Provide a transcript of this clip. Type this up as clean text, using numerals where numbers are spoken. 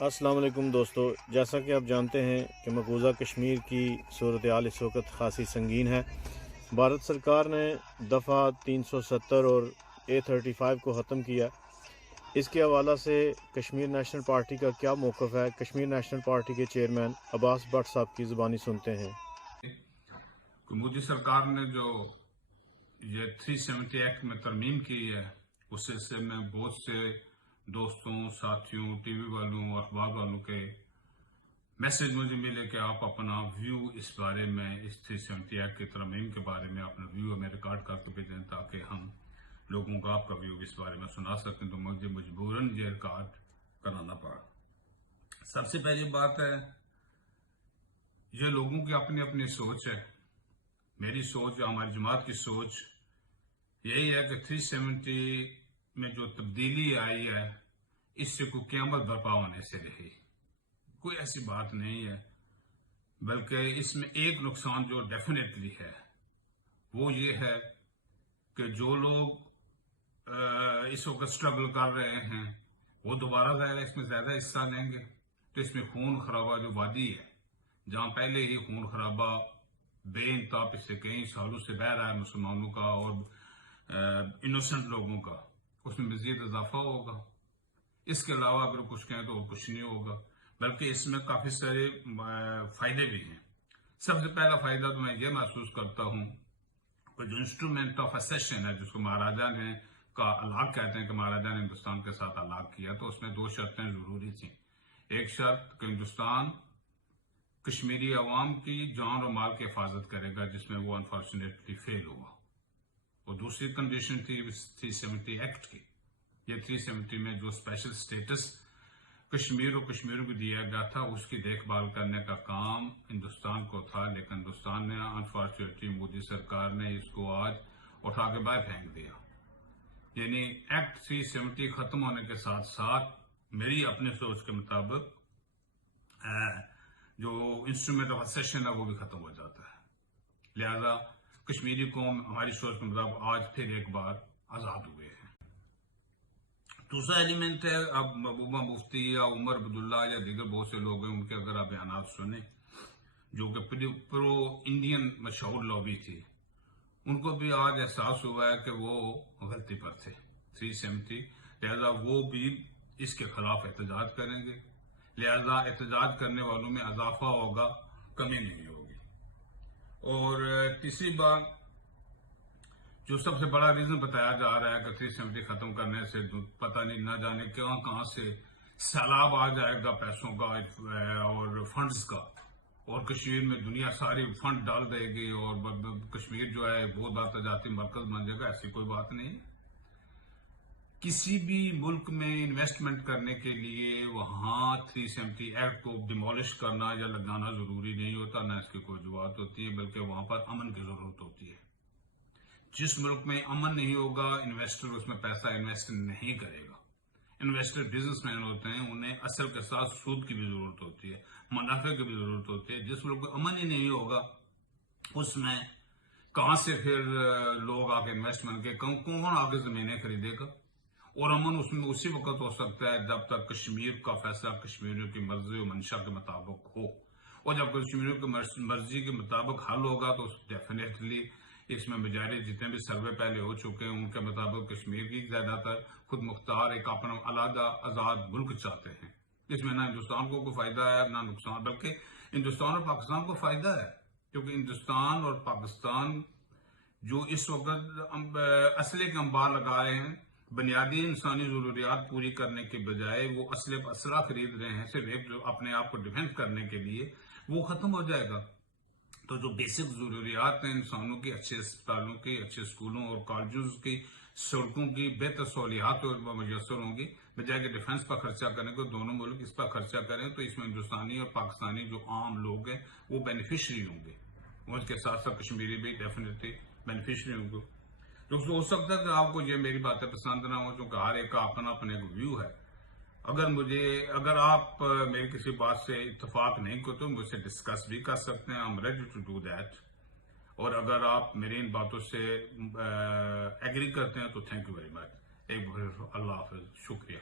अस्सलाम वालेकुम दोस्तों, जैसा कि आप जानते हैं कि मकबूजा कश्मीर की सूरत-ए-हाल इस वक्त खासी संगीन है। भारत सरकार ने दफ़ा 370 और A35 को ख़त्म किया। इसके हवाला से कश्मीर नेशनल पार्टी का क्या मौक़िफ़ है, कश्मीर नेशनल पार्टी के चेयरमैन अब्बास भट्ट साहब की ज़ुबानी सुनते हैं। मोदी सरकार ने जो ये 370 एक्ट में तरमीम की है, उस सिलसिले में बहुत से दोस्तों, साथियों, टीवी वालों, अखबार वालों के मैसेज मुझे मिले कि आप अपना व्यू इस बारे में, इस 370 एक्ट की तरमीम के बारे में अपना व्यू हमें रिकॉर्ड करके भेजें ताकि हम लोगों का आपका व्यू इस बारे में सुना सकें। तो मुझे मजबूरन ये रिकॉर्ड कराना पड़ा। सबसे पहली बात है, ये लोगों की अपनी अपनी सोच है। मेरी सोच, हमारी जमात की सोच यही है कि 370 में जो तब्दीली आई है, इससे कोई क़यामत बर्पा होने से रही, कोई ऐसी बात नहीं है। बल्कि इसमें एक नुकसान जो डेफिनेटली है वो ये है कि जो लोग इस वक्त स्ट्रगल कर रहे हैं वो दोबारा ज़ाहिर इसमें ज़्यादा हिस्सा लेंगे। तो इसमें खून खराबा जो वादी है, जहाँ पहले ही खून खराबा बेइंतहा पिछले कई सालों से बह रहा है मुसलमानों का और इनोसेंट लोगों का, उसमें मजीद इजाफा होगा। इसके अलावा अगर कुछ कहें तो कुछ नहीं होगा, बल्कि इसमें काफ़ी सारे फ़ायदे भी हैं। सबसे पहला फ़ायदा तो मैं ये महसूस करता हूँ कि जो इंस्ट्रूमेंट ऑफ असेशन है, जिसको महाराजा ने का अलाग कहते हैं कि महाराजा ने हिंदुस्तान के साथ अलाग किया, तो उसमें दो शर्तें ज़रूरी थी। एक शर्त कि हिंदुस्तान कश्मीरी अवाम की जान और माल की हिफाजत करेगा, जिसमें वो अनफॉर्चुनेटली फेल हुआ। और दूसरी कंडीशन थी 370 एक्ट की। ये 370 में जो स्पेशल स्टेटस कश्मीर और कश्मीर को दिया गया था, उसकी देखभाल करने का काम हिंदुस्तान को था, लेकिन हिंदुस्तान ने अनफॉर्चुनेटली मोदी सरकार ने इसको आज उठा के बाहर फेंक दिया। यानी एक्ट 370 खत्म होने के साथ साथ मेरी अपनी सोच के मुताबिक जो इंस्ट्रूमेंट ऑफ असेशन है वो भी खत्म हो जाता है। लिहाजा कश्मीरी कौम हमारी सोच के मुताबिक आज फिर एक बार आज़ाद हुए हैं। दूसरा एलिमेंट है, अब महबूबा मुफ्ती या उमर अब्दुल्ला या दीगर बहुत से लोग हैं, उनके अगर आप बयान सुने जो कि प्रो इंडियन मशहूर लॉबी थी, उनको भी आज एहसास हुआ है कि वो गलती पर थे 370। लिहाजा वो भी इसके खिलाफ एहतजाज करेंगे। लिहाजा एहतजाज करने वालों में इजाफा होगा, कमी नहीं होगी। और तीसरी बात, जो सबसे बड़ा रीजन बताया जा रहा है कि 370 खत्म करने से पता नहीं न जाने कहां से सैलाब आ जाएगा पैसों का और फंड्स का, और कश्मीर में दुनिया सारी फंड डाल देगी और कश्मीर जो है बहुत बार तजारती मरकज बन जाएगा। ऐसी कोई बात नहीं। किसी भी मुल्क में इन्वेस्टमेंट करने के लिए वहां 370 एक्ट को डिमोलिश करना या लगाना जरूरी नहीं होता, न इसकी कोई जरूरत होती है, बल्कि वहां पर अमन की जरूरत होती है। जिस मुल्क में अमन नहीं होगा, इन्वेस्टर उसमें पैसा इन्वेस्ट नहीं करेगा। इन्वेस्टर बिजनेसमैन होते हैं, उन्हें असल के साथ सूद की भी जरूरत होती है, मुनाफे की भी जरूरत होती है। जिस मुल्क में अमन ही नहीं होगा, उसमें कहां से फिर लोग आके इन्वेस्टमेंट के कौन आगे जमीनें खरीदेगा। और अमन उसमें उसी वक्त हो सकता है जब तक कश्मीर का फैसला कश्मीरियों की मर्जी और मंशा के मुताबिक हो, और जब कश्मीरियों की मर्जी के मुताबिक हल होगा तो डेफिनेटली इसमें मेजॉरिटी जितने भी सर्वे पहले हो चुके हैं उनके मुताबिक कश्मीर की ज्यादातर खुद मुख्तार एक अपना अलग आजाद मुल्क चाहते हैं। इसमें ना हिंदुस्तान को कोई फायदा है ना नुकसान, बल्कि हिंदुस्तान और पाकिस्तान को फायदा है, क्योंकि हिंदुस्तान और पाकिस्तान जो इस वक्त असले के अंबार लगा रहे हैं, बुनियादी इंसानी जरूरियात पूरी करने के बजाय वो असला खरीद रहे हैं सिर्फ एक जो अपने आप को डिफेंड करने के लिए, वो खत्म हो जाएगा। तो जो बेसिक जरूरियात हैं इंसानों की, अच्छे अस्पतालों की, अच्छे स्कूलों और कॉलेजों की, सड़कों की बेहतर सहूलियात मैसर होंगी, बजाय के डिफेंस पर खर्चा करने को दोनों मुल्क इस पर खर्चा करें, तो इसमें हिंदुस्तानी और पाकिस्तानी जो आम लोग हैं वो बेनिफिशरी होंगे, उसके साथ साथ कश्मीरी भी डेफिनेटली बेनिफिशरी होंगे। तो हो सकता है कि आपको ये मेरी बातें पसंद ना हो, क्योंकि हर एक का अपना अपना एक व्यू है। अगर आप मेरी किसी बात से इत्तेफाक नहीं करते तो मुझसे डिस्कस भी कर सकते हैं, I am ready to do that. और अगर आप मेरी इन बातों से एग्री करते हैं तो थैंक यू वेरी मच। एक बार अल्लाह हाफिज, शुक्रिया।